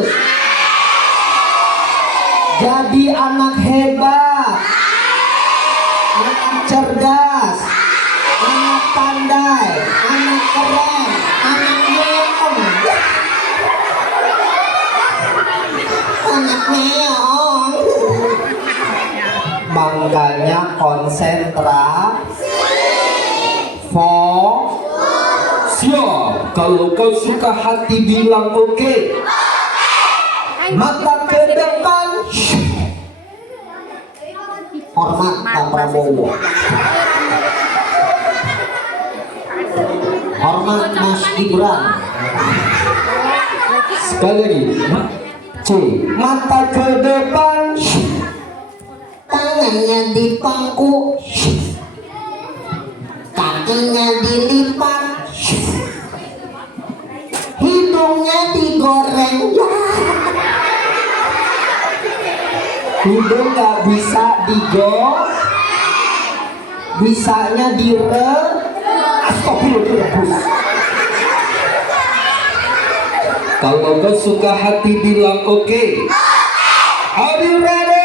bagus. Jadi anak hebat, anak cerdas, anak pandai, anak keren, anak meong, anak meong. Makanya konsentrasi. Siap. Kalau kau suka hati bilang oke. Mata ke depan. Hormat Pak Prabowo. Hormat Mas Gibran. Sekali lagi. C. Mata ke depan. Tangannya di pangku, kakinya dilipat, hidungnya digoreng. Hidung gak bisa digoreng, bisanya astagfirullah. Kalau kau suka hati bilang oke. Are you ready?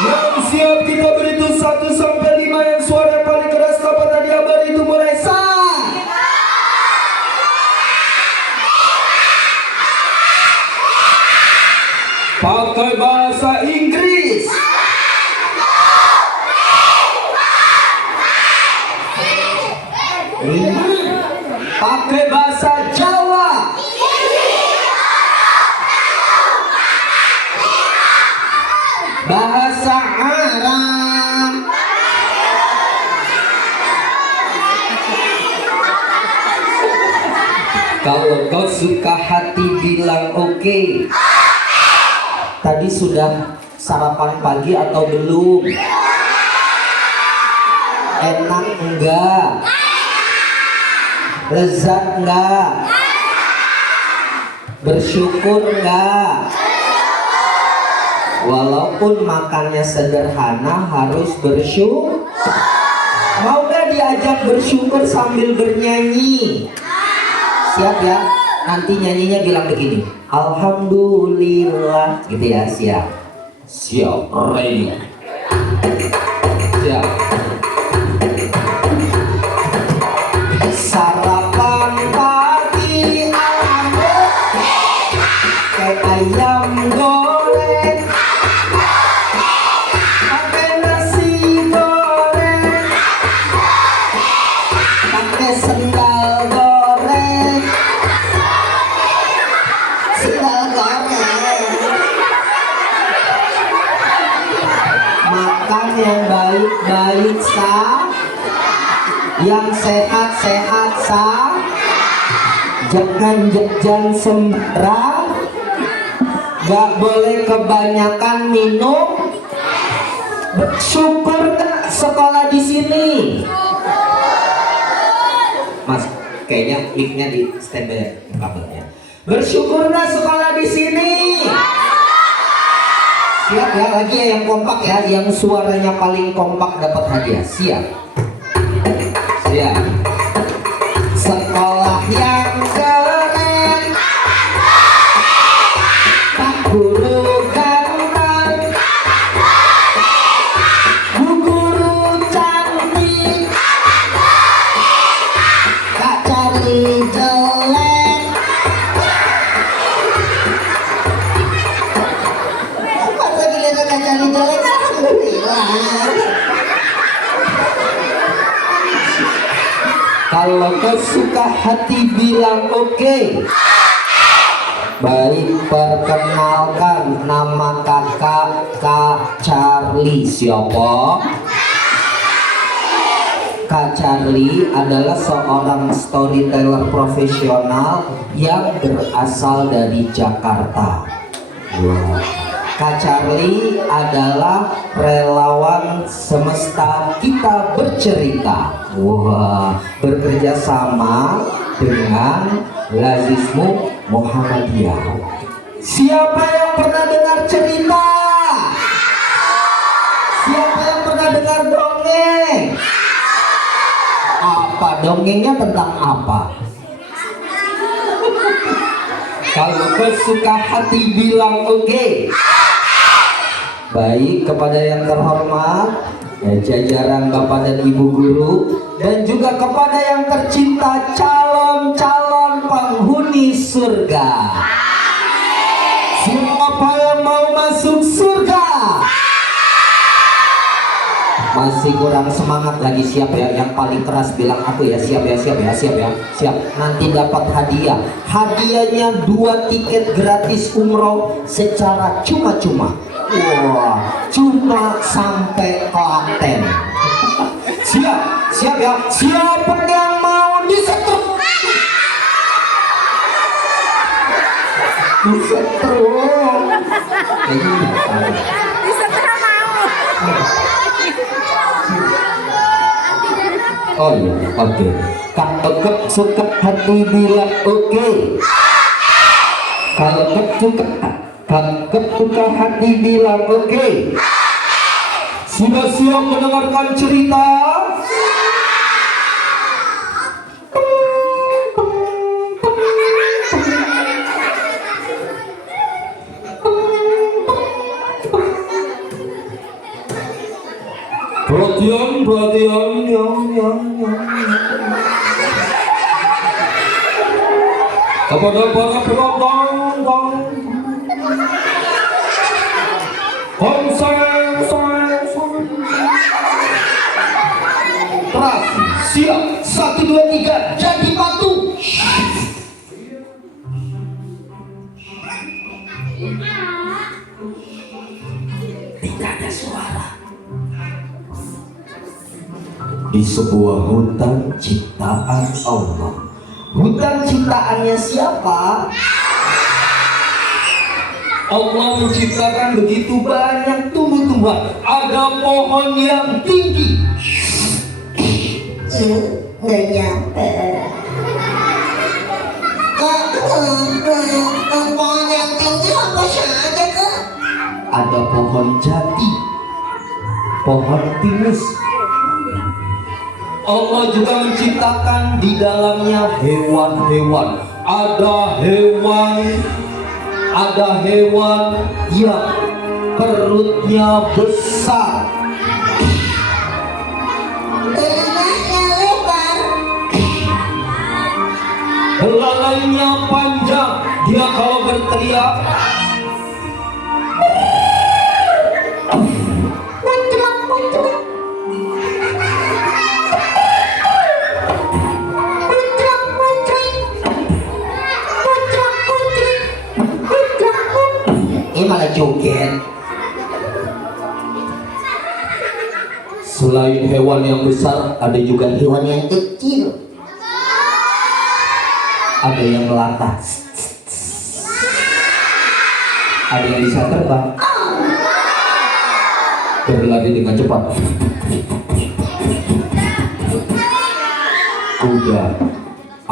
Yang siap kita berhitung 1 sampai 5 yang suara paling keras dapat hadiah baru itu mulai pakai bahasa Inggris. Pakai bahasa Jawa. Bahasa Arab. Kalau kau suka hati bilang oke. Tadi sudah sarapan pagi atau belum? Enak enggak? Lezat enggak? Bersyukur enggak? Walaupun makannya sederhana harus bersyukur. Mau gak diajak bersyukur sambil bernyanyi? Siap ya? Nanti nyanyinya bilang begini, alhamdulillah, gitu ya. Siap? Siap. Ready. Siap. Sarapan pagi alhamdulillah, kayak ayam goreng, pakai nasi goreng, pakai sendal goreng, sendal goreng. Makan yang baik-baik yang sehat-sehat jangan jajan sembarang, gak boleh kebanyakan minum. Bersyukur gak sekolah di sini? Mas, kayaknya mic-nya di standby kabelnya. Bersyukur gak sekolah di sini? Siap ya, lagi ya yang kompak ya, yang suaranya paling kompak dapat hadiah. Siap? Siap. Sekolah yang keren, Pak Guru ganteng, Bu Guru cantik, Kak Charlie jelek. Masa giliran Kak Charlie jelek, alhamdulillah. Kalau kau suka hati bilang oke. Baik, perkenalkan nama kakak Kak Charlie. Siapa? Kak Charlie adalah seorang storyteller profesional yang berasal dari Jakarta. Kak Charlie adalah relawan semesta kita bercerita. Wah, bekerja sama dengan Lazismu Muhammadiyah. Siapa yang pernah dengar cerita? Siapa yang pernah dengar dongeng? Apa dongengnya, tentang apa? Kalau kau suka hati bilang oke. Baik, kepada yang terhormat jajaran Bapak dan Ibu guru, dan juga kepada yang tercinta calon-calon penghuni surga. Siapa yang mau masuk surga? Masih kurang semangat lagi, siap ya? Yang paling keras bilang aku ya, siap ya, siap ya, siap ya, siap. Nanti dapat hadiah. Hadiahnya 2 tiket gratis umroh secara cuma-cuma. Wah, cuma sampai Klaten. Siap, siap ya. Siapa yang mau disetrum? Disetrum. Disetrum mau. Oh iya, oke. Kalau suka hati bilang oke. Kalau suka hati bilang oke. Sudah siap mendengarkan cerita? Perhatian, kepada para penonton, konsen, keras, siap, 1, 2, 3, jadi batu. Tidak ada suara. Di sebuah hutan ciptaan Allah. Hutan ciptaannya siapa? Allah menciptakan begitu banyak tumbuh-tumbuhan. Ada pohon yang tinggi. Nggak nyampe. Pohon yang tinggi apa saja kak? Ada pohon jati, pohon pinus. Allah juga menciptakan di dalamnya hewan-hewan. Ada hewan yang perutnya besar, Telinganya lebar. belalainya panjang. Dia kalau berteriak Malah joget. Selain hewan yang besar, ada juga hewan yang Kecil. ada yang melata, ada yang bisa terbang, berlari dengan cepat. Kuda,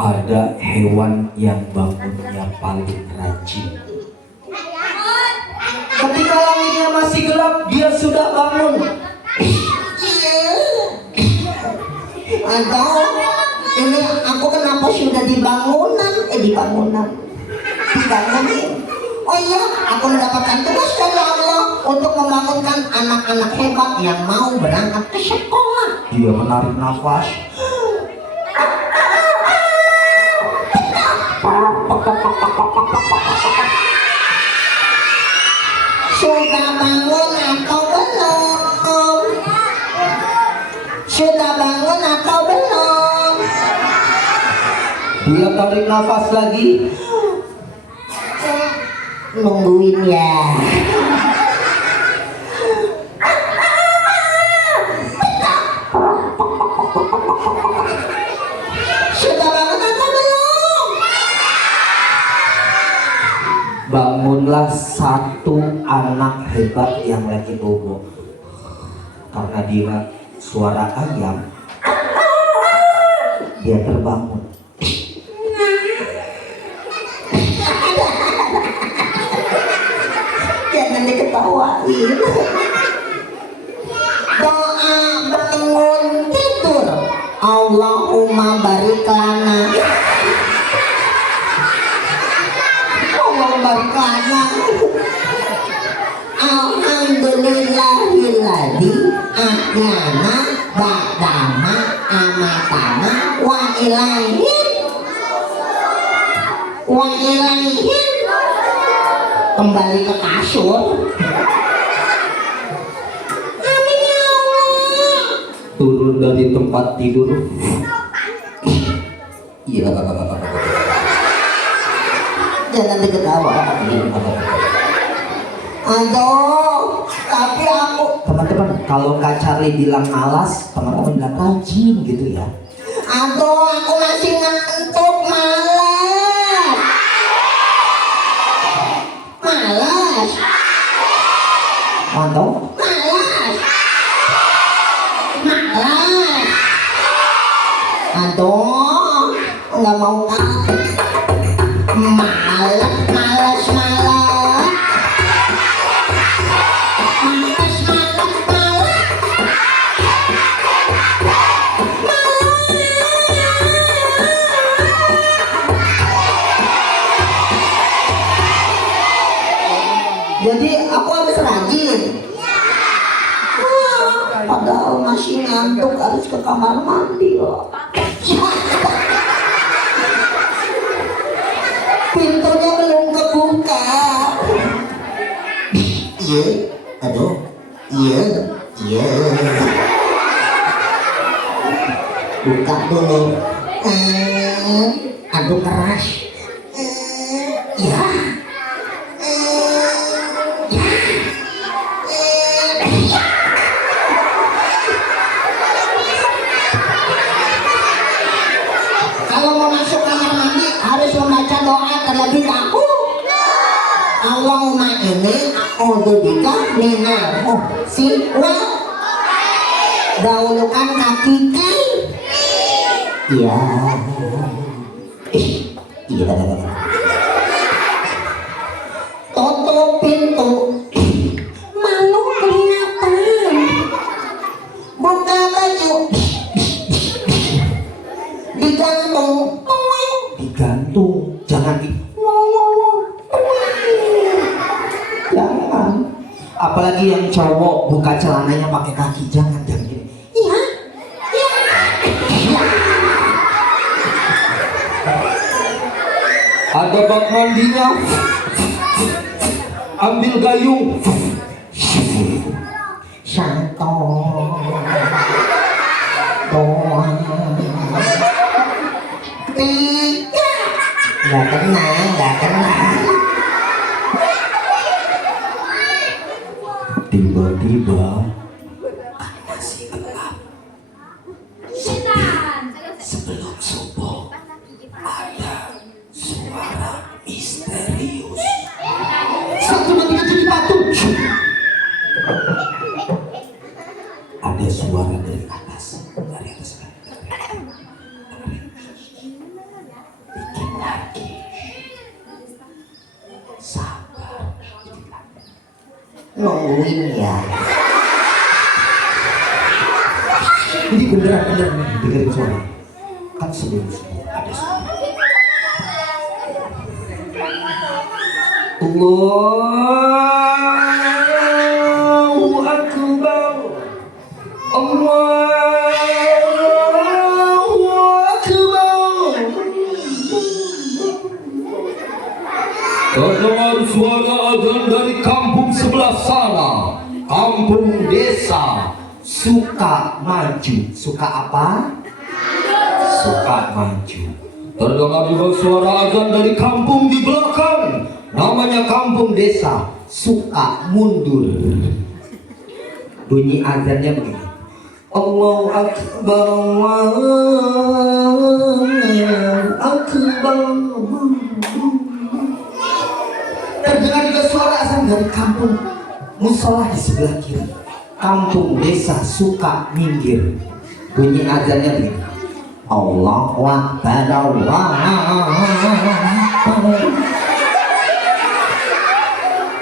ada hewan yang bangunnya paling rajin. Ketika langitnya masih gelap, dia sudah bangun. Atau ini aku kenapa sudah di bangunan? Dibangunin. Oh iya, aku mendapatkan tugas dari Allah untuk membangunkan anak-anak hebat yang mau berangkat ke sekolah. Dia menarik nafas. Sudah bangun atau belum? Sudah bangun atau belum? Dia tarik nafas lagi. Nungguin ya. Sudah bangun atau belum? Bangunlah satu anak hebat yang lagi bobo. Karena dia suara ayam, dia terbangun. Jangan diketawain. Doa bangun tidur. Allahumma barik lana. tolong balik lagi. Alhamdulillahilladzi ahyana ba'dama amatana wa ilaihi kembali ke kasur. Amin ya Allah. Turun dari tempat tidur. Iya. Jangan diketawa. Aduh, tapi aku Teman-teman, kalau Kak Charlie bilang malas, teman-teman bilang rajin gitu ya. aduh, aku masih ngantuk, malas. Mantap. Aduh, nggak mau malas. Jadi aku harus rajin. Padahal masih ngantuk, harus ke kamar mandi loh. Pintunya belum kebuka. Iya, aduh, iya. Buka dulu. Aduh keras. Ya. Kalau mau masuk kamar mandi harus membaca doa terlebih dahulu. Allahumma inni a'udzubika minal khubuthi wal dahulukan kaki kan. Iya. Iya. Tutup pintu. Malu kelihatan. Buka baju. Digantung. Jangan di. Jangan. Apalagi yang cowok buka celananya pakai kaki, jangan gini. Iya. Ada bak mandinya. Ambil gayung. Santo. Doa. Gak tenang. Tiba-tiba masih gelap. Sebelum subuh ada suara misterius. 1, 2, 3, 7, patung. Ada suara dari atas. Bikin lagi. Sabar. Nungguin ya. Ini beneran dengerin suara. Kan sebelum subuh ada suara. Allahu Akbar. Allahu Akbar. Terdengar suara azan dari kampung sebelah sana. Kampung desa Sukamaju. Suka apa? Suka maju. Terdengar juga suara azan dari kampung di belakang. Namanya kampung desa Suka Mundur. Bunyi azannya begini. Allahu Akbar, Allahu Akbar. Terdengar juga suara azan dari kampung musola di sebelah kiri. Kampung desa Suka Minggir. Bunyi azannya begini. Allahu Akbar, Allahu Akbar.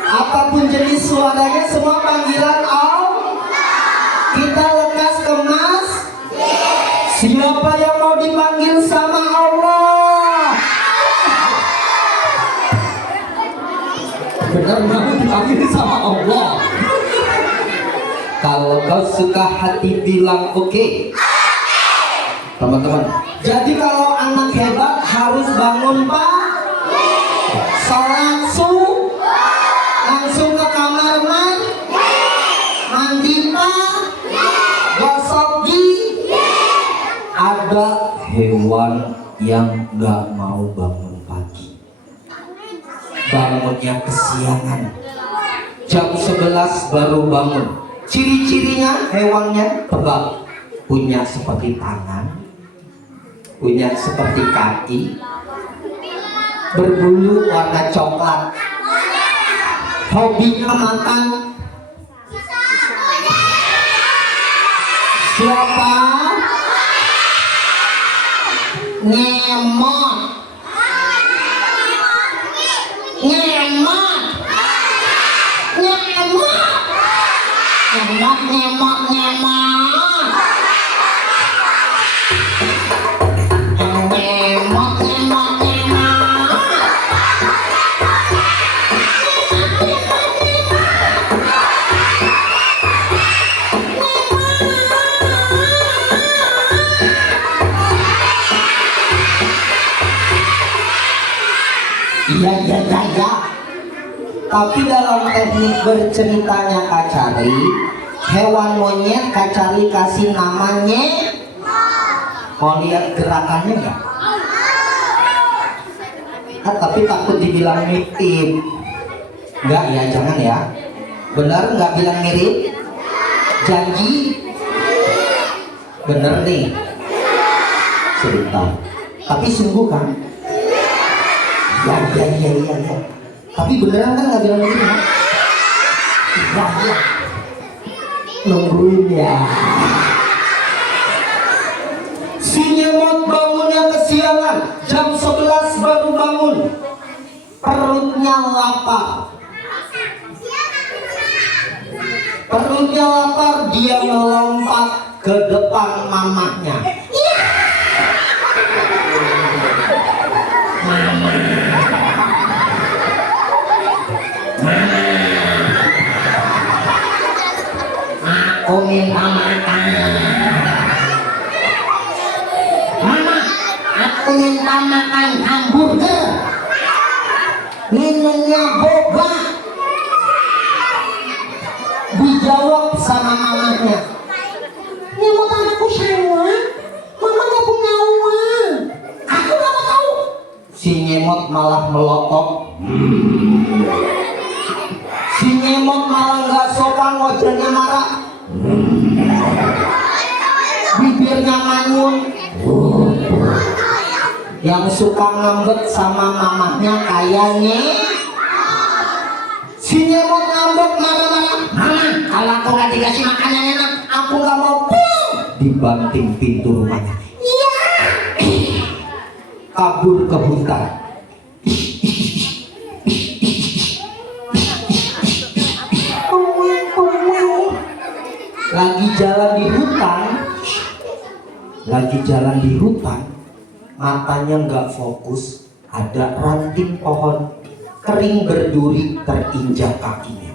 Apapun jenis suaranya, semua panggilan Allah. Kita lekas kemas. Siapa yang mau dipanggil sama Allah? Benar mau dipanggil sama Allah. Kalau kau suka hati bilang oke. Teman-teman, jadi kalau anak hebat harus bangun sholat langsung ke kamar mandi gosok gigi. Ada hewan yang gak mau bangun pagi, bangunnya kesiangan, jam 11 baru bangun. Ciri-cirinya hewannya tebak, punya seperti tangan, punya seperti kaki, berbulu warna coklat, hobinya makan. Siapa? Ngemot. Iya. Tapi dalam teknik berceritanya Kacari, hewan monyet Kacari kasih namanya. Mau lihat gerakannya nggak? Tapi takut dibilang mirip. Enggak ya, jangan ya. Bener nggak bilang mirip? Janji? Bener nih. Sebentar. Tapi sungguh kan? Ya. Tapi beneran kan nggak bilang mirip? Ya. Nungguin ya. Si nyemot bangunnya kesiangan, jam 11 baru bangun, perutnya lapar, dia melompat ke depan mamahnya. Aku minta makan. Mama, aku minta makan hamburger, minumnya boba. Dijawab sama mamanya, nyemot anakku semua, mama gak punya uang, aku gak mau tahu. Si nyemot malah melotot. Si nyemot malah gak sopan, wajahnya marah, bibirnya manyun. Yang suka ngambek sama mamahnya kayaknya. Si nyemot ngambek marah-marah, mama kalau aku gak dikasih makan yang enak, aku gak mau pulang. Dibanting pintu rumahnya. Iya. Kabur ke hutan. Lagi jalan di hutan, matanya nggak fokus, ada ranting pohon kering berduri terinjak kakinya.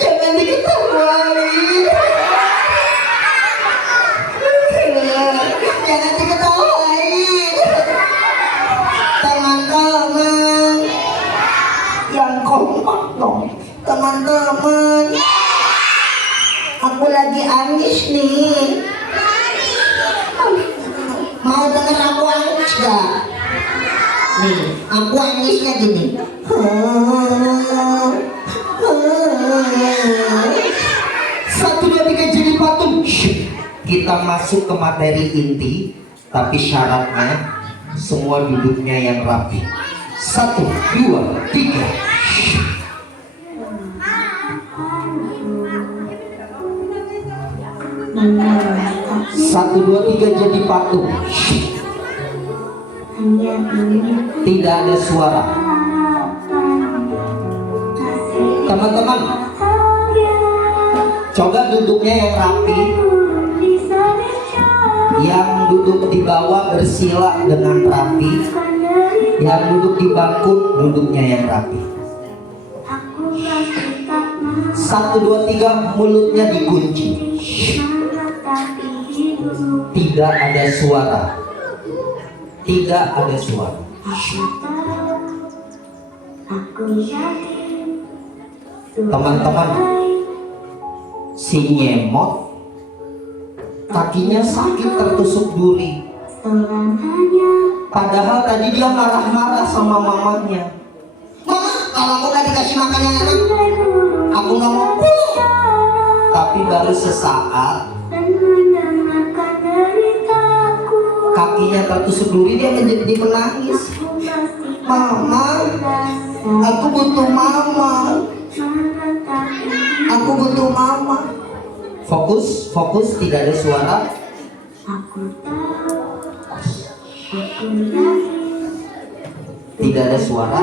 Jangan diketawain. Jangan diketawain. Teman-teman yang kompak dong. Teman-teman, aku lagi angis nih. Mau denger aku angis gak? Nih, aku angisnya gini. Satu, dua, tiga jadi patung. Kita masuk ke materi inti, tapi syaratnya semua duduknya yang rapi. 1, 2, 3. 1, 2, 3 jadi patung. Tidak ada suara. Teman-teman, coba duduknya yang rapi. Yang duduk di bawah bersila dengan rapi. Yang duduk di bangku duduknya yang rapi. 1, 2, 3 mulutnya dikunci. Tidak ada suara. Tidak ada suara. Teman-teman, si nyemot kakinya sakit tertusuk duri. Padahal tadi dia marah-marah sama mamanya. Mama, kalau aku gak dikasih makan yang enak, aku gak mau. Tapi baru sesaat kakinya tertusuk duri, dia menjadi menangis. Mama, aku butuh mama. Aku butuh mama. Fokus, fokus, tidak ada suara. Tidak ada suara.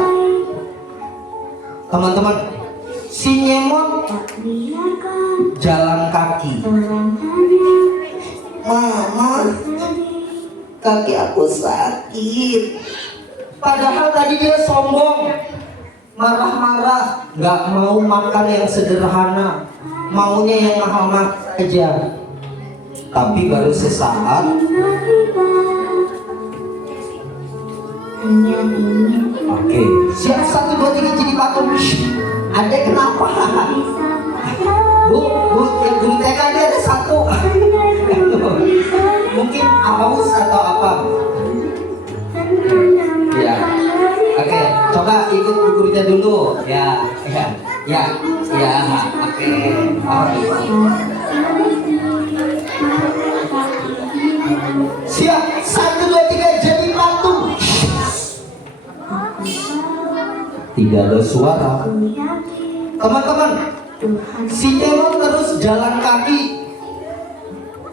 Teman-teman, si nyemot jalan kaki. Mama, kaki aku sakit. Padahal tadi dia sombong, marah-marah, nggak mau makan yang sederhana, maunya yang mahal-mahal aja. Tapi baru sesaat, oke, siap 1, 2, 3 jadi patung. Adek kenapa? Bu, yang guru TK dia ada 1. Mungkin haus atau apa? Ya, oke, coba ikut gurunya dulu. Ya, oke. Siap, 1, 2, 3 jadi patung. Tidak ada suara. Teman-teman, si nyemot terus jalan kaki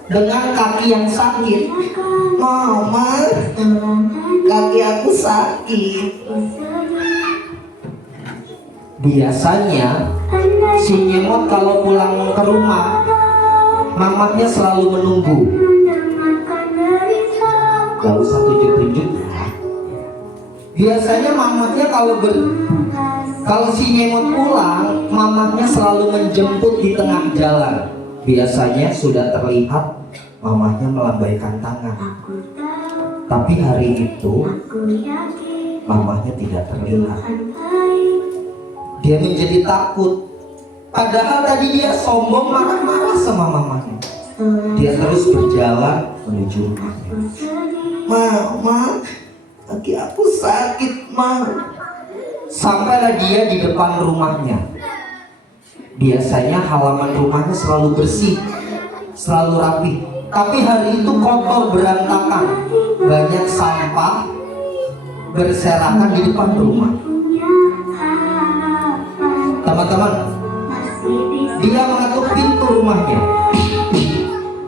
dengan kaki yang sakit. Mama, kaki aku sakit. Biasanya si nyemot kalau pulang ke rumah, mamanya selalu menunggu. Gak usah tunjuk-tunjuk. Biasanya mamanya kalau si nyemot pulang, mamanya selalu menjemput di tengah jalan. Biasanya sudah terlihat mamanya melambaikan tangan. Tapi hari itu mamanya tidak terlihat. Dia menjadi takut. Padahal tadi dia sombong, marah-marah sama mamanya. Dia terus berjalan menuju rumahnya. Mama, kaki aku sakit, Ma. Sampailah dia di depan rumahnya. Biasanya halaman rumahnya selalu bersih, selalu rapi. Tapi hari itu kotor, berantakan. Banyak sampah berserakan di depan rumah. Teman-teman, dia mengetuk pintu rumahnya.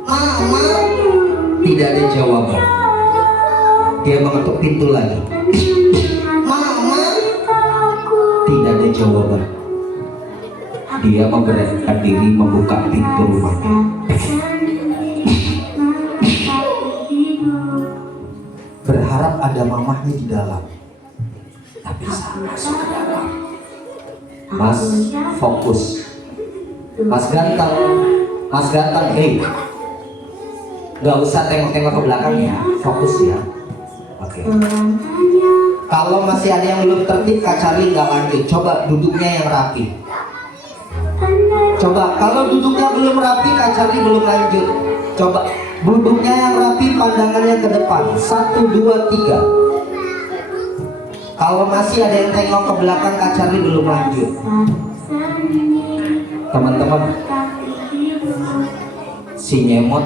Mama, Tidak ada jawaban. Dia mengetuk pintu lagi. Mama, Tidak ada jawaban. Dia memberanikan diri membuka pintu rumahnya. Berharap ada mamahnya di dalam. Tapi saat masuk ke dalam, Mas fokus. Mas ganteng, hei, gak usah tengok-tengok ke belakang ya, fokus ya. Oke. Kalau masih ada yang belum tertib, Kak Charlie nggak lanjut. Coba duduknya yang rapi. Coba kalau duduknya belum rapi, Kak Charlie belum lanjut. Coba duduknya yang rapi, pandangannya ke depan. 1, 2, 3. Kalau masih ada yang tengok ke belakang, Kak Charlie belum lanjut. Teman-teman, si nyemot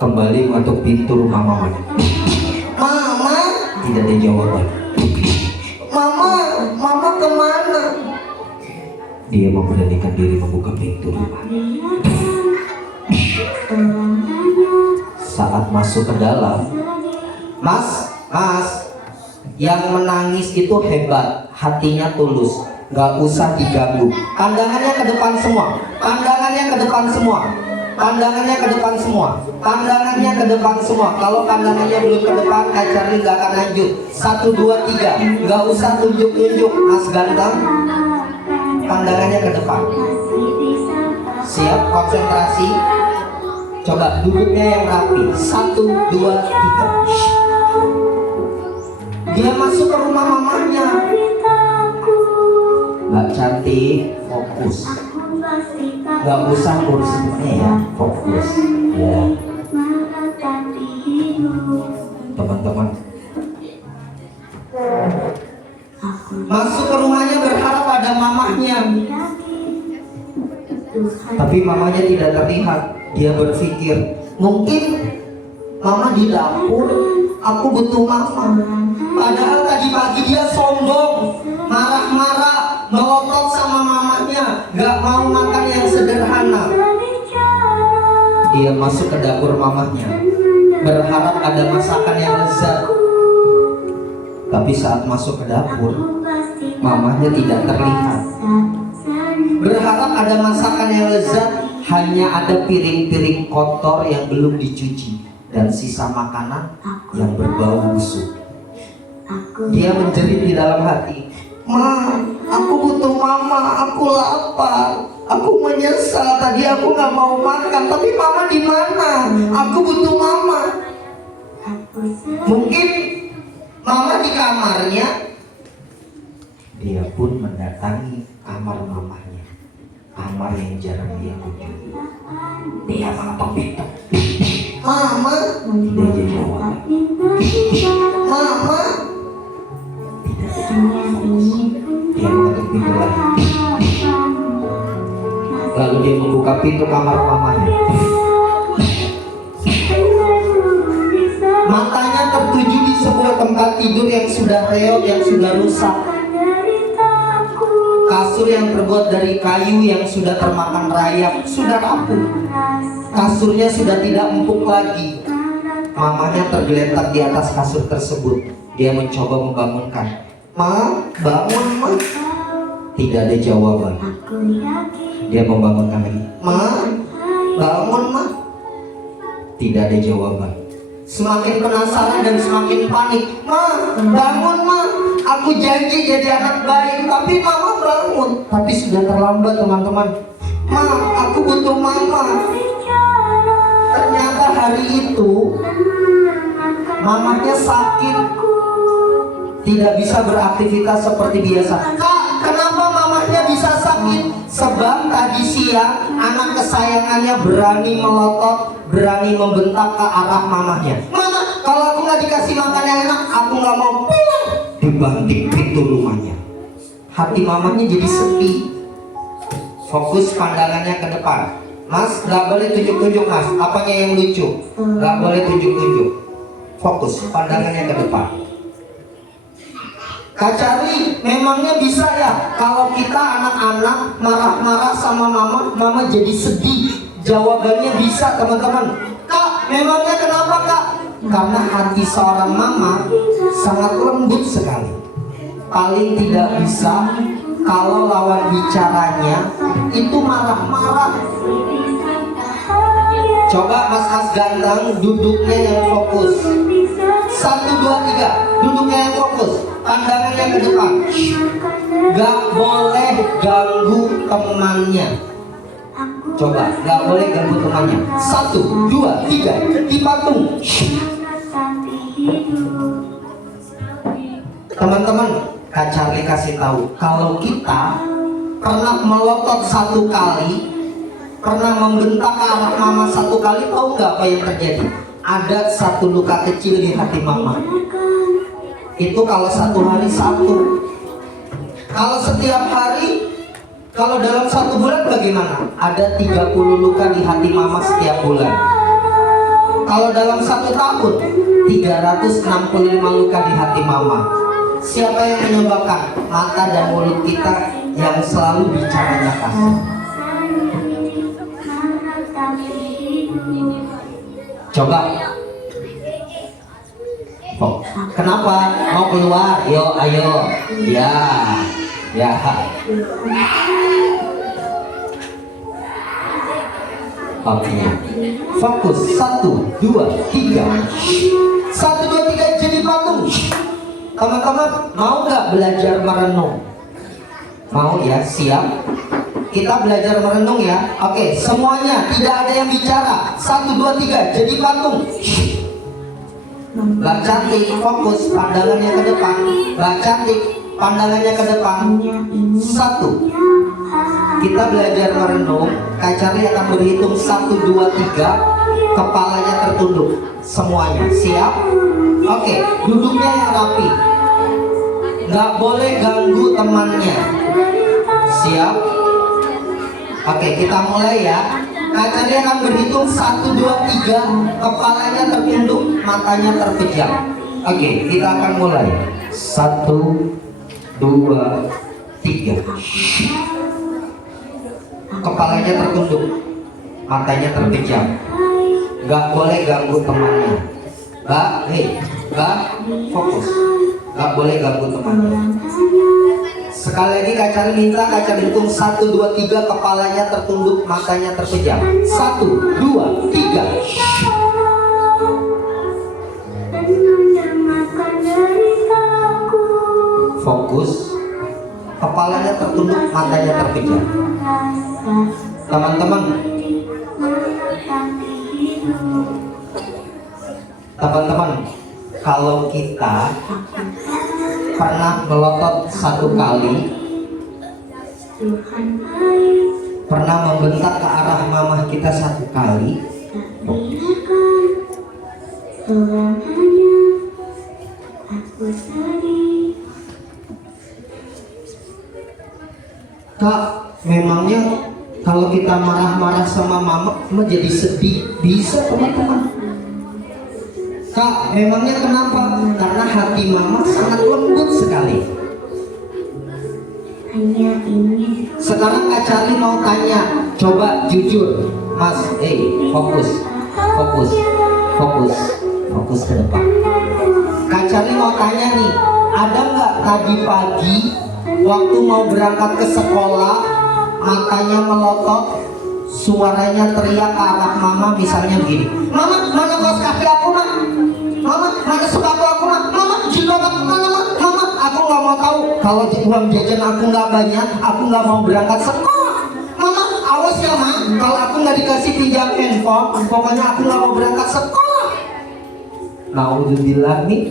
kembali mengetuk pintu rumah mamanya. Mama, Tidak ada jawaban. Mama kemana? Dia memberanikan diri membuka pintu rumah. Saat masuk ke dalam, Mas, yang menangis itu hebat, hatinya tulus, gak usah diganggu. Pandangannya ke depan semua, Pandangannya ke depan semua. Pandangannya ke depan semua. Kalau pandangannya belum ke depan, Kak Charlie nggak akan lanjut. 1, 2, 3. Nggak usah tunjuk-tunjuk, Mas ganteng. Pandangannya ke depan. Siap, konsentrasi. Coba duduknya yang rapi. 1, 2, 3. Dia masuk ke rumah mamanya. Mbak cantik, fokus. Gak usah kursinya ya, fokus ya. Teman-teman, masuk ke rumahnya berharap ada mamahnya, tapi mamanya tidak terlihat. Dia berpikir, mungkin mama di dapur, aku butuh mama. Padahal tadi pagi dia sombong, marah-marah, melotot sama mamanya, gak mau makan yang sederhana. Dia masuk ke dapur mamanya, berharap ada masakan yang lezat. Tapi saat masuk ke dapur, mamanya tidak terlihat. Berharap ada masakan yang lezat, hanya ada piring-piring kotor yang belum dicuci dan sisa makanan yang berbau busuk. Dia menjerit di dalam hati, Ma, aku butuh mama, aku lapar, aku menyesal tadi aku nggak mau makan, tapi mama di mana? Aku butuh mama. Mungkin mama di kamarnya. Dia pun mendatangi kamar mamanya, kamar yang jarang dia kunjungi. Dia mengetok-ketok. Mama, tidak jawab. Mama. Dia mengetuk pintu lagi. Lalu dia membuka pintu kamar mamanya. Matanya tertuju di sebuah tempat tidur yang sudah reot, yang sudah rusak. Kasur yang terbuat dari kayu yang sudah termakan rayap, sudah rapuh. Kasurnya sudah tidak empuk lagi. Mamanya tergeletak di atas kasur tersebut. Dia mencoba membangunkan. Ma, bangun ma. Tidak ada jawaban. Dia membangunkan lagi. Ma, bangun ma. Tidak ada jawaban. Semakin penasaran dan semakin panik. Ma, bangun ma. Aku janji jadi anak baik, tapi mama bangun. Tapi sudah terlambat teman-teman. Ma, aku butuh mama. Ternyata hari itu mamanya sakit, tidak bisa beraktivitas seperti biasa. Kak, kenapa mamanya bisa sakit? Sebab tadi siang anak kesayangannya berani melotot, berani membentak ke arah mamanya. Mama, kalau aku nggak dikasih makan yang enak, aku nggak mau pulang. Dibanting pintu rumahnya. Hati mamanya jadi sepi. Fokus pandangannya ke depan. Mas, nggak boleh tunjuk-tunjuk mas. Apanya yang lucu? Nggak boleh tunjuk-tunjuk. Fokus pandangannya ke depan. Kak Charlie, memangnya bisa ya kalau kita anak-anak marah-marah sama mama jadi sedih? Jawabannya bisa teman-teman. Kak, memangnya kenapa kak? Karena hati seorang mama sangat lembut sekali. Paling tidak bisa kalau lawan bicaranya itu marah-marah. Coba mas ganteng duduknya yang fokus. 1, 2, 3. Duduknya yang fokus. Pandangannya ke depan. Gak boleh ganggu temannya. Coba, gak boleh ganggu temannya. 1, 2, 3. Dipatung. Teman-teman, Kak Charlie kasih tahu, kalau kita pernah melotot 1 kali, pernah membentak ke arah mama 1 kali, tahu nggak apa yang terjadi? Ada 1 luka kecil di hati mama. Itu kalau 1 hari 1. Kalau setiap hari, kalau dalam 1 bulan bagaimana? Ada 30 luka di hati mama setiap bulan. Kalau dalam 1 tahun, 365 luka di hati mama. Siapa yang menyebabkan? Mata dan mulut kita yang selalu bicaranya kasar. Coba. Oh, kenapa? Mau keluar? Yo, ayo. Ya. Ya. Oke. Fokus. 1, 2, 3. 1, 2, 3 jadi patung. Teman-teman mau nggak belajar merenung? Mau ya? Siap? Kita belajar merenung ya. Oke, semuanya tidak ada yang bicara. 1, 2, 3 jadi patung. Mbak cantik, fokus pandangannya ke depan. Mbak cantik, pandangannya ke depan. 1. Kita belajar merenung. Kak Charlie akan berhitung 1, 2, 3. Kepalanya tertunduk. Semuanya siap? Oke, duduknya yang rapi. Nggak boleh ganggu temannya. Siap? Oke, kita mulai ya. Kak Charlie akan berhitung 1, 2, 3. Kepalanya tertunduk, matanya terpejam. Oke, kita akan mulai. 1, 2, 3. Kepalanya tertunduk, matanya terpejam. Nggak boleh ganggu temannya. Mbak, Mbak, fokus. Nggak boleh ganggu temannya. Sekali lagi Kak Charlie minta Kak Charlie hitung 1, 2, 3. Kepalanya tertunduk, matanya terpejam. 1, 2, 3. Fokus. Kepalanya tertunduk, matanya terpejam. Teman-teman, kalau kita pernah melotot 1 kali, pernah membentak ke arah mamah kita 1 kali, Kak, memangnya kalau kita marah-marah sama mama jadi sedih? Bisa teman-teman. Kak, memangnya kenapa? Karena hati mama sangat lembut sekali. Sekarang Kak Charlie mau tanya, coba jujur, Mas. Fokus, fokus, fokus, fokus ke depan. Kak Charlie mau tanya nih, ada nggak tadi pagi waktu mau berangkat ke sekolah, matanya melotot, suaranya teriak ke arah mama, misalnya begini, Mama, mana kaos kaki aku, Mak? Mama, mana sepatu aku, Mak? Mama, jilbab aku mana, Mak? Mama, aku nggak mau tahu. Kalau uang jajan aku nggak banyak, aku nggak mau berangkat sekolah. Mama, awas ya, Mak, kalau aku nggak dikasih pinjam handphone, pokoknya aku nggak mau berangkat sekolah. Naudzubillah nih.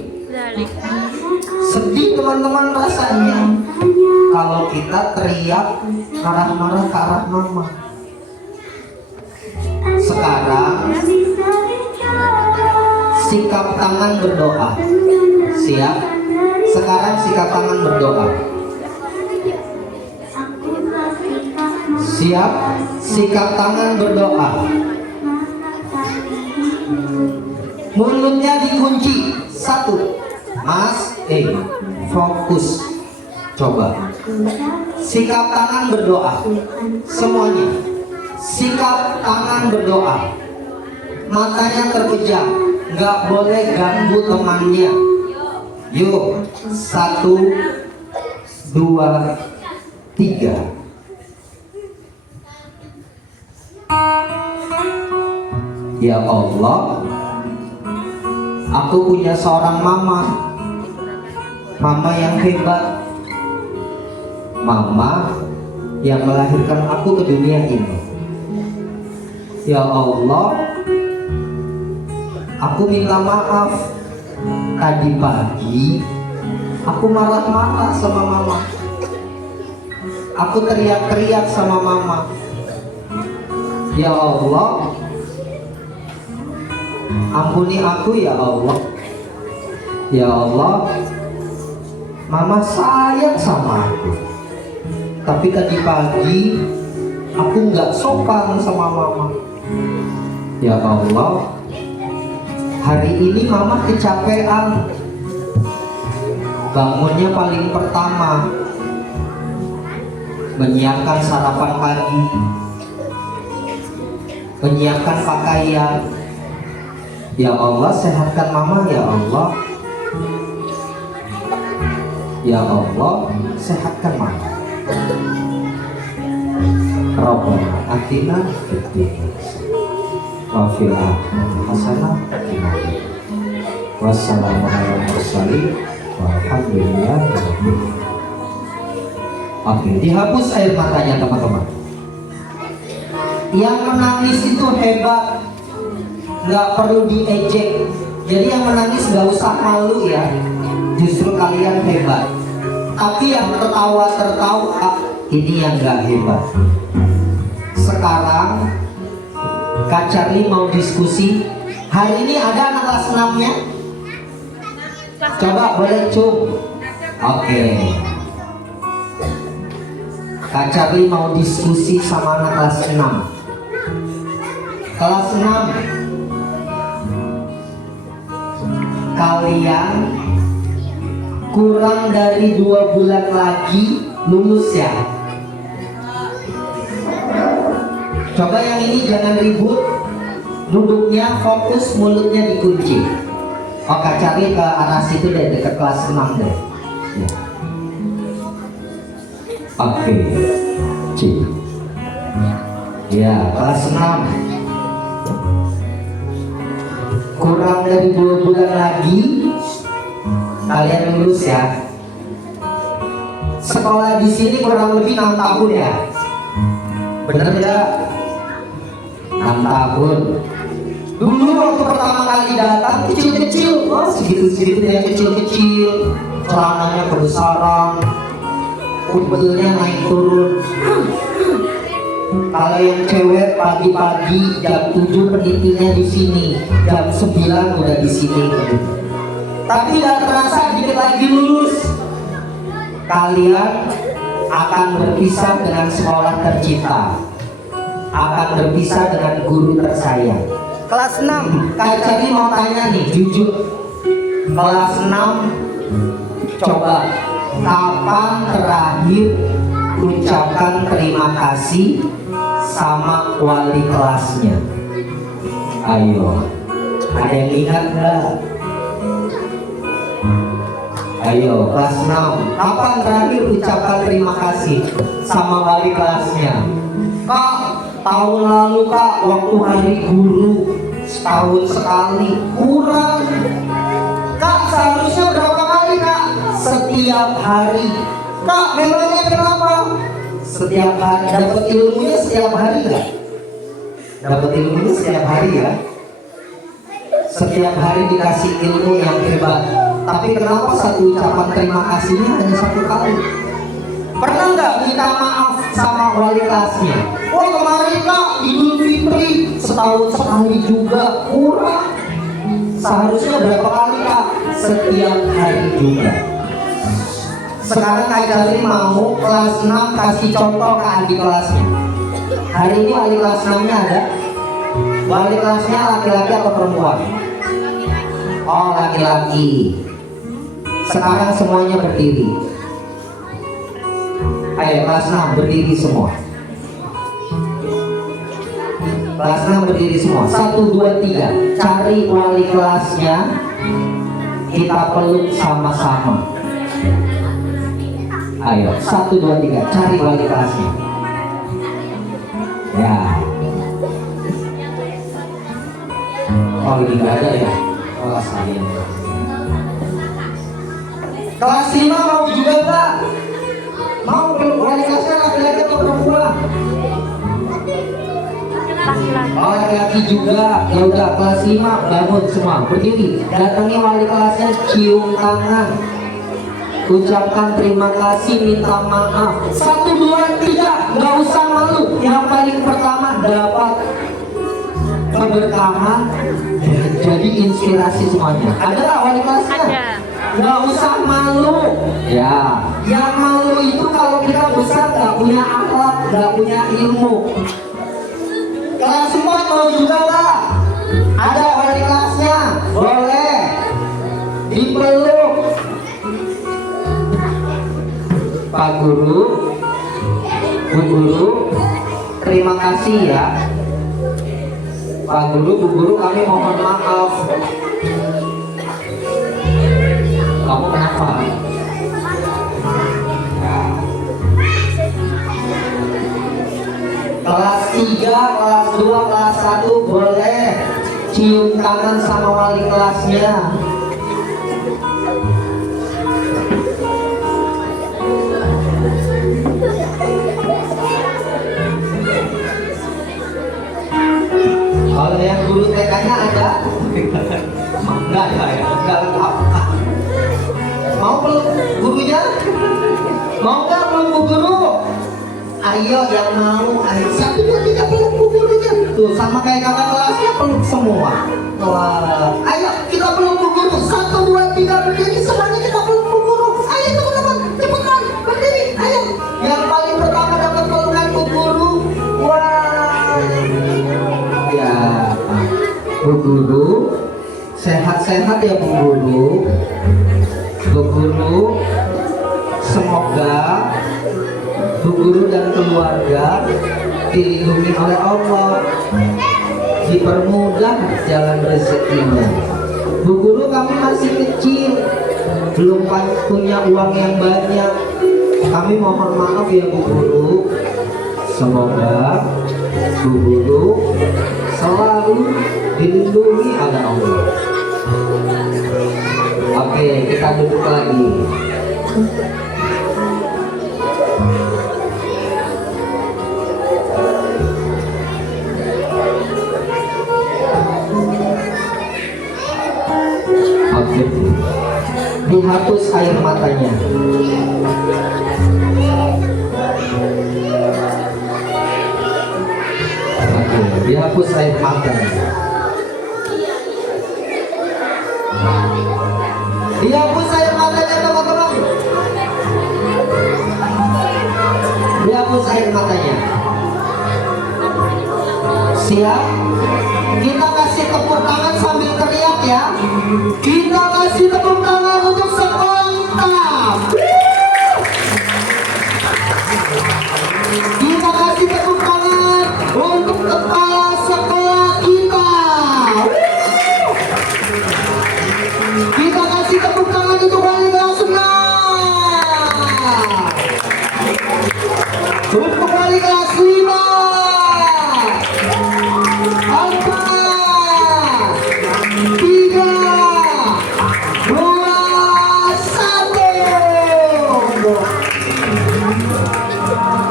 Sedih teman-teman rasanya kalau kita teriak marah-marah ke arah mama. Sekarang sikap tangan berdoa. Siap? Sekarang sikap tangan berdoa. Siap? Sikap tangan berdoa. Mulutnya dikunci. 1. Mas, fokus. Coba. Sikap tangan berdoa. Semuanya. Sikap tangan berdoa. Matanya terpejam. Nggak boleh ganggu temannya. Yuk. 1, 2, 3. Ya Allah, aku punya seorang mama yang hebat, mama yang melahirkan aku ke dunia ini. Ya Allah, aku minta maaf, tadi pagi aku marah-marah sama mama, aku teriak-teriak sama mama. Ya Allah, ampuni aku ya Allah. Ya Allah, mama sayang sama aku, tapi tadi pagi aku nggak sopan sama mama. Ya Allah, hari ini mama kecapean, bangunnya paling pertama menyiapkan sarapan pagi, menyiapkan pakaian. Ya Allah, sehatkan mama ya Allah. Ya Allah, sehatkan mama. Rabbana atina fid dunya wa fil akhirati hasanah wa qina adzabannar. Wassalamu ala mursalin walhamdulillahi rabbil alamin. Oke, dihapus air matanya teman-teman. Yang menangis itu hebat, nggak perlu diejek. Jadi yang menangis nggak usah malu ya, justru kalian hebat. Tapi yang tertawa ini yang nggak hebat. Sekarang Kak Charlie mau diskusi. Hari ini ada anak kelas 6-nya? Coba boleh cung. Oke. Kak Charlie mau diskusi sama anak kelas 6. Kelas 6, kalian kurang dari 2 bulan lagi lulus ya. Coba yang ini jangan ribut, duduknya fokus, mulutnya dikunci. Oh, Kak Charlie ke arah situ deh, dekat kelas 6 deh ya. Oke, Cik. Ya, kelas 6. Kurang dari 2 bulan lagi kalian lulus ya. Sekolah di sini kurang lebih 6 tahun ya. Bener nggak? 6 tahun. Dulu waktu pertama kali datang kecil-kecil, oh segitu-segitu ya, kecil-kecil, celananya kebesaran, kubelnya naik turun. Kalau yang cewek pagi-pagi jam 7 penitinya di sini, jam 9 udah di sini. Tapi gak terasa dikit lagi lulus. Kalian akan berpisah dengan sekolah tercinta, akan berpisah dengan guru tersayang. Kelas 6, Kak Charlie mau tanya nih, jujur. Kelas 6, coba kapan terakhir ucapkan terima kasih sama wali kelasnya? Ayo, ada yang ingat nggak? Ayo, kelas 6, kapan terakhir ucapkan terima kasih sama wali kelasnya? Kak, tahun lalu Kak, waktu hari guru, setahun sekali. Kurang. Kak, seharusnya berapa kali Kak? Setiap hari. Kak, memangnya kenapa? Setiap hari. Dapat ilmunya setiap hari nggak? Dapat ilmunya setiap hari ya. Setiap hari dikasih ilmu yang hebat. Tapi kenapa satu ucapan terima kasihnya hanya 1 kali? Pernah nggak minta maaf sama wali kelasnya? Oh kemarin Kak, Idul Fitri setahun sekali juga. Kurang. Seharusnya berapa kali Kak? Setiap hari juga. Sekarang Kak Charlie mau kelas 6 kasih contoh ke adik kelasnya. Hari ini wali kelas 6-nya ada? Wali kelasnya laki-laki atau perempuan? Oh laki-laki. Sekarang semuanya berdiri. Ayo kelas 6 berdiri semua. Kelas 6 berdiri semua. 1, 2, 3. Cari wali kelasnya. Kita peluk sama-sama. Ayo 1, 2, 3. Cari wali kelasnya. Ya. Oh ini gak ada ya. Oh saya. Kelas 5 mau juga Kak? Mau peluk wali kelasnya laki-laki atau perempuan? Oh laki-laki juga. Ya udah kelas 5 bangun semua berdiri. Datangi wali kelasnya, cium tangan, ucapkan terima kasih, minta maaf. 1, 2, 3. Nggak usah malu. Yang paling pertama dapat keberkahan, jadi inspirasi semuanya. Ada nggak wali kelasnya? Ada. Nggak usah malu. Ya, yang malu itu kalau kita besar nggak punya akhlak, nggak punya ilmu. Kelas 4 mau juga Kak? Ada wali kelasnya? Boleh dipeluk. Pak Guru, Bu Guru, terima kasih ya. Pak Guru, Bu Guru, kami mohon maaf. Kamu kenapa? Kelas 3, kelas 2, kelas 1 boleh. tangan sama wali kelasnya. Kalau yang guru TK-nya ada? Enggak ya, enggak lengkap. Mau peluk gurunya? Mau nggak peluk bu guru? Ayo yang mau, ayo 1, 2, 3 peluk bu gurunya. Tuh sama kayak kakak kelasnya peluk semua. Wah, ayo kita peluk bu guru. 1, 2, 3 berdiri semuanya kita peluk bu guru. Ayo teman-teman, cepetan berdiri. Ayo. Yang paling pertama dapat pelukan bu guru. Wah, ya bu guru sehat-sehat ya bu guru. Bu guru, semoga Bu Guru dan keluarga dilindungi oleh Allah, dipermudah jalan rezekinya. Bu Guru, kami masih kecil, belum punya uang yang banyak. Kami mohon maaf ya Bu Guru. Semoga Bu Guru selalu dilindungi oleh Allah. Oke, kita duduk lagi. Oke, dihapus air matanya. Oke, dihapus air matanya. Dihapus air matanya teman-teman. Dihapus air matanya. Siap? Kita kasih tepuk tangan sambil teriak ya. Kita kasih tepuk tangan untuk sekolah. Kita kasih tepuk tangan untuk kepala sekolah kita. Kita kasih tepuk tangan untuk wali kelas 6. Untuk wali kelas 5. 4, 3, 2, 1.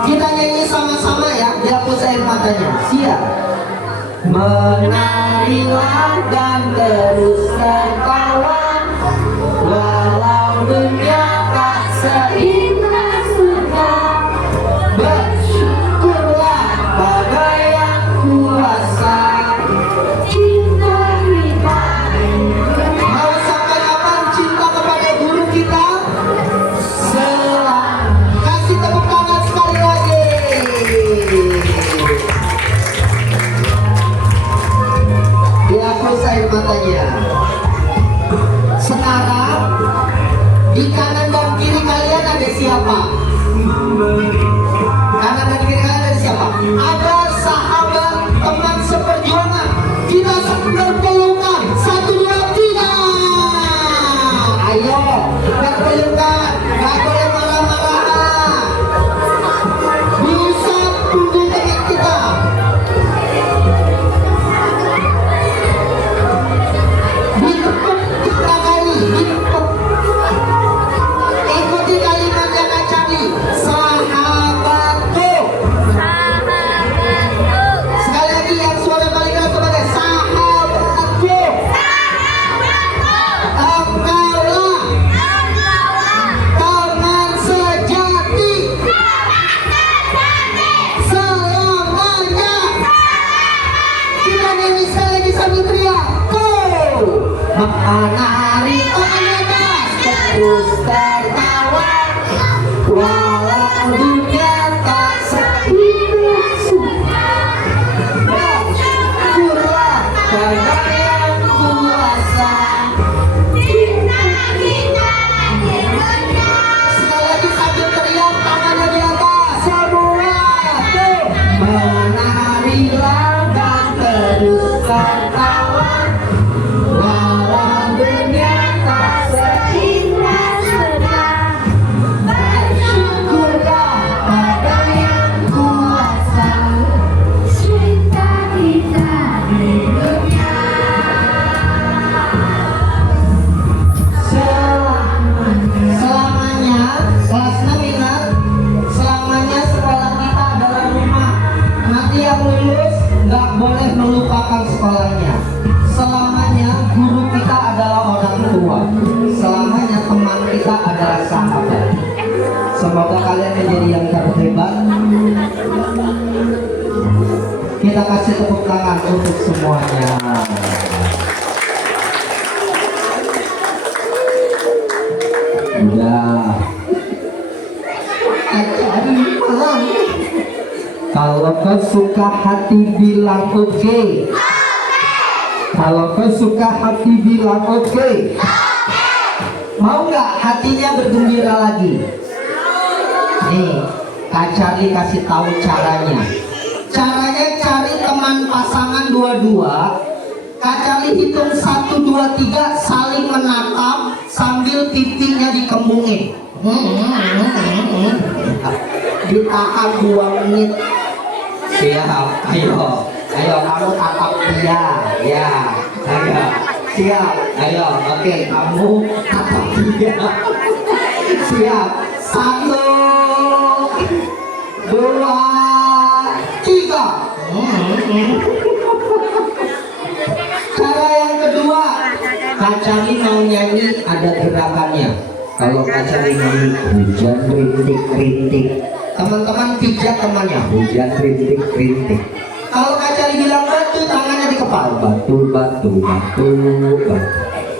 Kita nyanyi sama-sama ya. Dihapus air matanya. Siap. Menarilah dan terus tertawa, walau dunia tak seindah surga. Bersyukurlah pada yang kuasa. Cinta kita. Mau sampai kapan cinta kepada guru kita? Kasih tepuk tangan sekali lagi. Dihapus air matanya. Sekarang di kanan dan kiri kalian ada siapa? Kanan dan kiri kalian ada siapa? Ada sahabat, teman seperjuangan. Kita berpelukan. 1, 2, 3. Ayo berpelukan. Gak boleh marah-marah. Bisa tunggu dengan kita. Ditepuk 3 kali. Ditepuk. Ikuti kalimat yang Acali. Sahabatku. Sekali lagi yang suara paling keras sebagai sahabatku. Engkaulah teman sejati selamanya. Kita nyanyi sekali lagi sambil teriak. Go! Menari atas terus tertawa, walau dunia tak seindah surga. Bersyukurlah pada yang kuasa. Sekali lagi sambil teriak, tangannya di atas. Semua tuh. Menarilah dan terus tertawa, walau dunia tak seindah surga. Bersyukurlah teman sekolahnya. Selamanya guru kita adalah orang tua. Selamanya teman kita adalah sahabat. Semoga kalian menjadi yang terhebat. Kita kasih tepuk tangan untuk semuanya. Udah. Kalau kau suka hati bilang oke. Kalau kau suka hati bilang oke. Mau nggak hatinya bergembira lagi? Nih, Kak Charlie kasih tahu caranya. Caranya cari teman pasangan dua-dua. Kak Charlie hitung 1, 2, 3 saling menatap sambil pipinya dikembungin. Ditahan 2 menit. Siap, ayo kamu tatap dia, ya, ayo, siap, ayo, oke, kamu tatap dia, siap, 1, 2, 3. Cara yang kedua, Kak Charlie mau nyanyi ada gerakannya. Kalau Kak Charlie nyanyi hujan rintik-rintik, teman-teman pijat temannya, hujan rintik-rintik. Kalau Kak Charlie bilang batu, tangannya di kepala, batu, batu, batu, batu.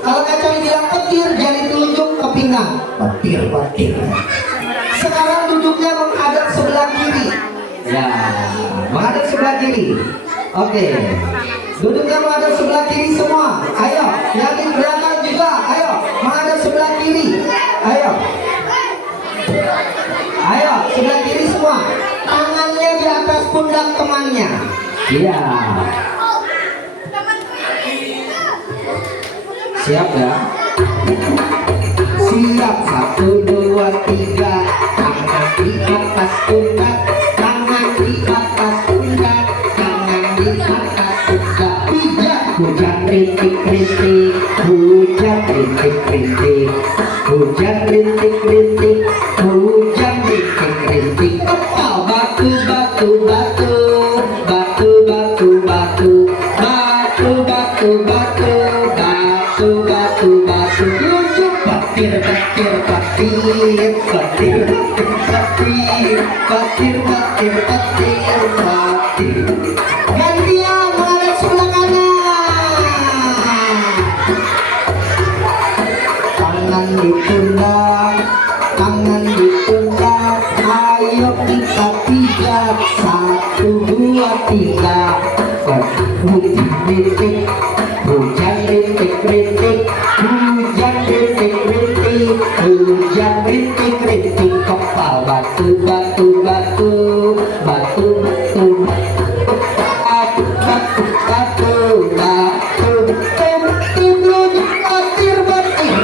Kalau Kak Charlie bilang petir, jari telunjuk ke pinggang, petir, petir. Sekarang duduknya menghadap sebelah kiri. Ya, menghadap sebelah kiri. Oke, duduknya menghadap sebelah kiri semua. Ayo, yang di belakang juga. Ayo, menghadap sebelah kiri. Ayo, ayo, sebelah kiri semua. Tangannya di atas pundak temannya. Iya. Siap ya? Siap, 1, 2, 3. Tangan di atas pundak, tangan di atas pundak, tangan di atas pundak. Pijat, hujan rintik-rintik, hujan rintik-rintik, hujan rintik-rintik, hujan rintik-rintik. Kepal batu, batu, batu, batu, batu, batu, batu, batu, batu, batu, batu, batu. Ujung petir, petir, petir, petir, petir, petir, petir, petir, petir. Gantian menghadap sebelah kanan. Tangan di pundak, tangan di pundak. Ayo kita pijat, 1, 2, 3. Hujan rintik, hujan rintik-rintik, hujan rintik-rintik, hujan rintik-rintik. Kepal batu, batu, batu, batu, batu, batu, batu, batu, batu, batir, batir, batir.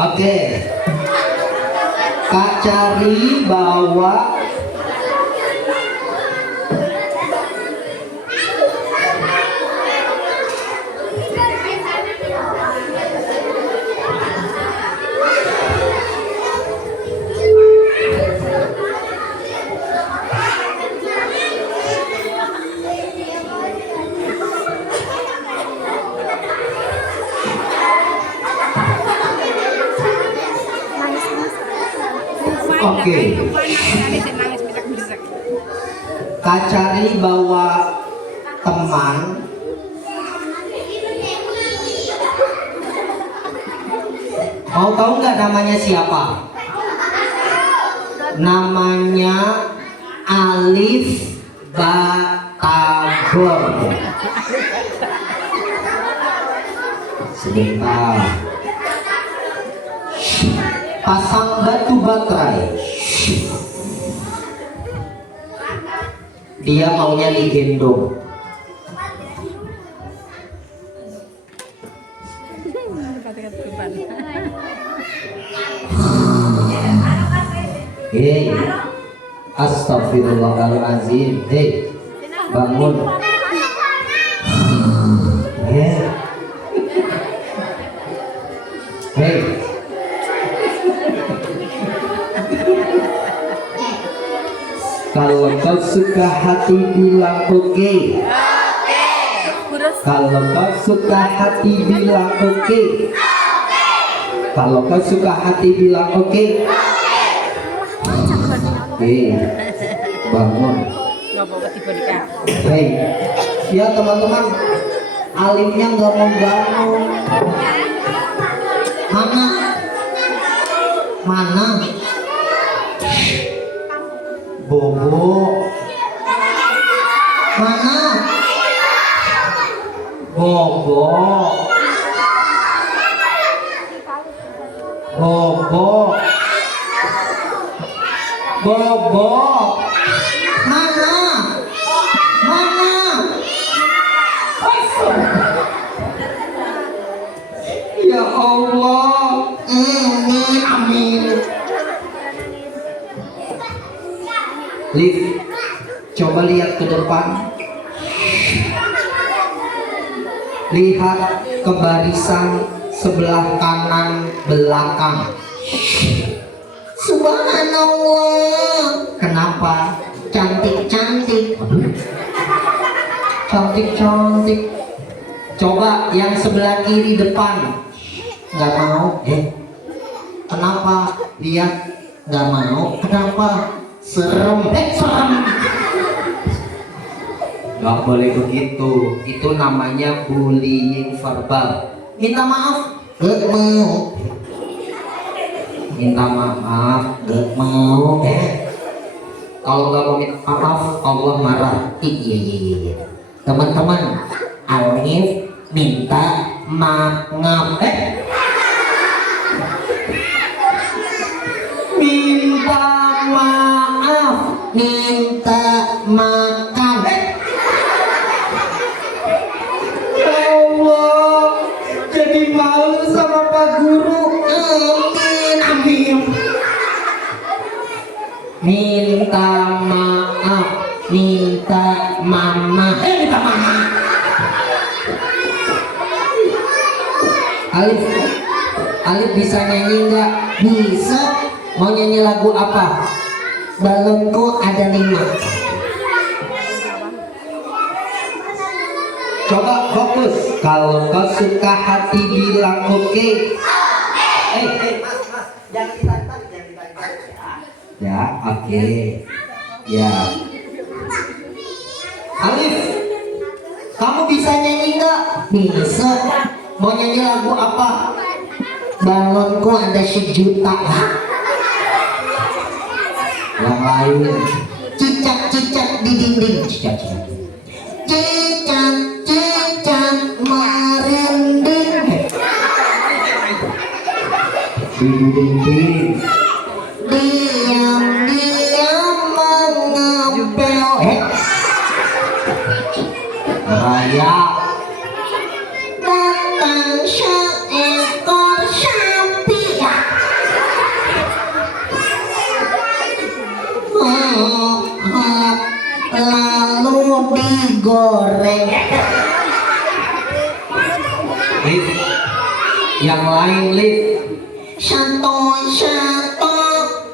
Oke, Kak Charlie bawa Oke. Kak Charlie bawa teman. Mau tahu nggak namanya siapa? Namanya Alif Batagor. Sebentar. Pasang batu baterai. Dia maunya digendong. Hei, astagfirullahaladzim. Hei, bangun. Hei, Kalau kau suka hati bilang oke. Kalau kau suka hati bilang oke. Kalau kau suka hati bilang oke. Bangun. Hei, ya teman-teman, Alifnya nggak mau bangun. Mana? Bobo. Mana? Bobo. Bobo. Bobo. Mana? Mana? Ya Allah. Amin. Liv, coba lihat ke depan. Lihat ke barisan sebelah kanan belakang. Subhanallah. Kenapa? Cantik-cantik. Cantik-cantik. Coba yang sebelah kiri depan. Nggak mau. Kenapa? Lihat. Nggak mau. Kenapa? Serem. Serem. Nggak boleh begitu. Itu namanya bullying verbal. Minta maaf. Nggak mau. Minta maaf. Nggak mau. Kalau nggak mau minta maaf, Allah marah. Iya. Teman-teman, Alif minta maaf. Minta maaf. Minta makan. Allah, jadi malu sama Pak Guru. Amin. Minta maaf. Minta mama. Minta mama. Alif bisa nyanyi nggak? Bisa. Mau nyanyi lagu apa? Balonku ada 5. Coba fokus. Kalau kau suka hati bilang oke. Mas, jangan ditarik. Ya, oke. Ya. Alif, kamu bisa nyanyi nggak? Bisa. Mau nyanyi lagu apa? Balonku ada 1.000.000. Yang lain. Cicak-cicak di dinding. Cicak-cicak merinding di dinding. Diam-diam mengepel. Raya. Datang seekor sapi. Lalu digoreng. Liv, yang lain Liv. Satu,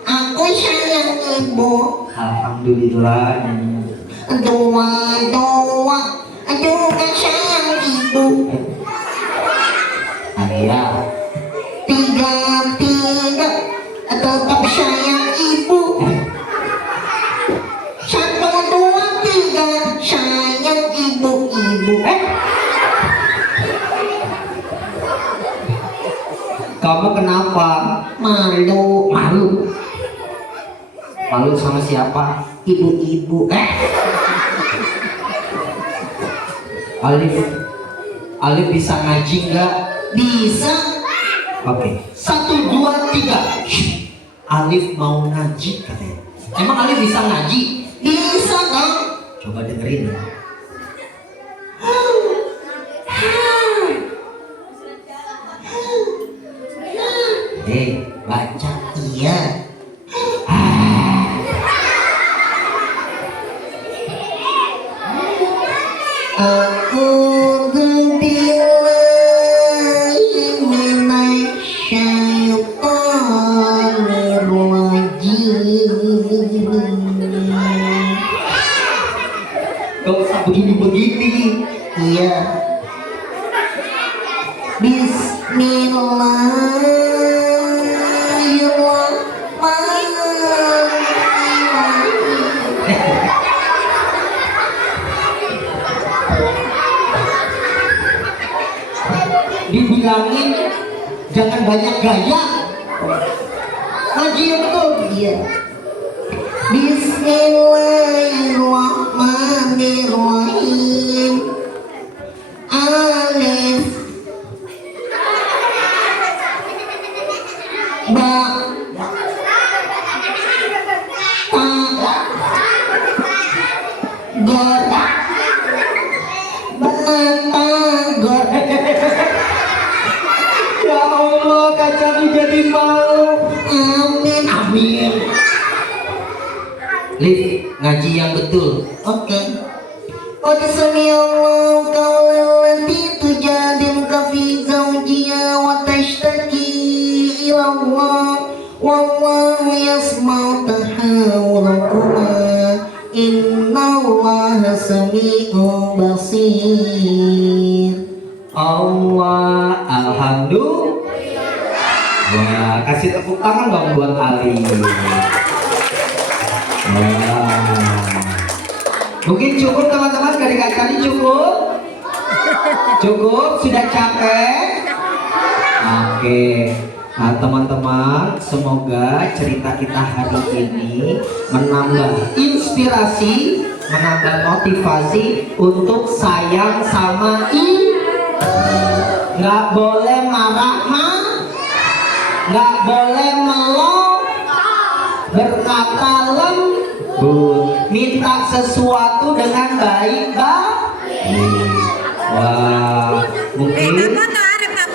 aku sayang ibu. Alhamdulillah. Dua, juga sayang ibu. Ayah. 3, tetap sayang ibu. 1, 2, 3 sayang ibu. Kamu kenapa? Malu. Malu sama siapa? Ibu-ibu. Alif bisa ngaji nggak? Bisa. Oke. 1, 2, 3. Alif mau ngaji katanya. Emang Alif bisa ngaji? Bisa dong. Coba dengerin ya. Baca. Iya. Aku billahi minasyaitonir rajim. begini-begini. Iya. Dibilangin jangan banyak gaya. Ngaji yang betul. Iya. Bismillahirrahmanirrahim. Alif Ba Ta Gor Ya Allah, kacang jadi malu. Amin. Amin. Liv, ngaji yang betul. Oke. Qad sami'allahu qawlan lati tujadiluka fi zawjiha wa tashtaki ila Allah wallahu yasma'u tahawurakuma innallaha sami'un basir. Allah, alhamdulillah. Wah, kasih tepuk tangan dong buat Ali. Wah. Mungkin cukup teman-teman, kali-kali cukup. Cukup, sudah capek. Oke. Nah teman-teman, semoga cerita kita hari ini menambah inspirasi, menambah motivasi untuk sayang sama nggak boleh marah nggak boleh melong, berkata lembut, minta sesuatu dengan baik. Wah, mungkin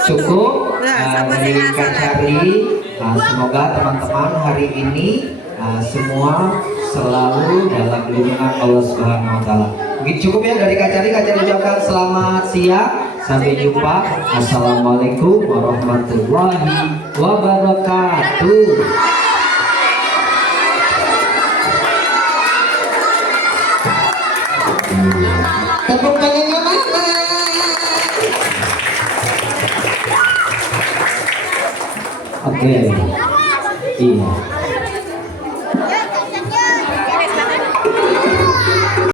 cukup dari Kak Charlie. Semoga teman-teman hari ini semua selalu dalam lindungan Allah Subhanahu wa taala. Mungkin cukup ya dari Kak Charlie. Kak Charlie ucapkan selamat siang. Sampai jumpa. Assalamualaikum warahmatullahi wabarakatuh. Tepuk tangannya mana? Oke. Iya.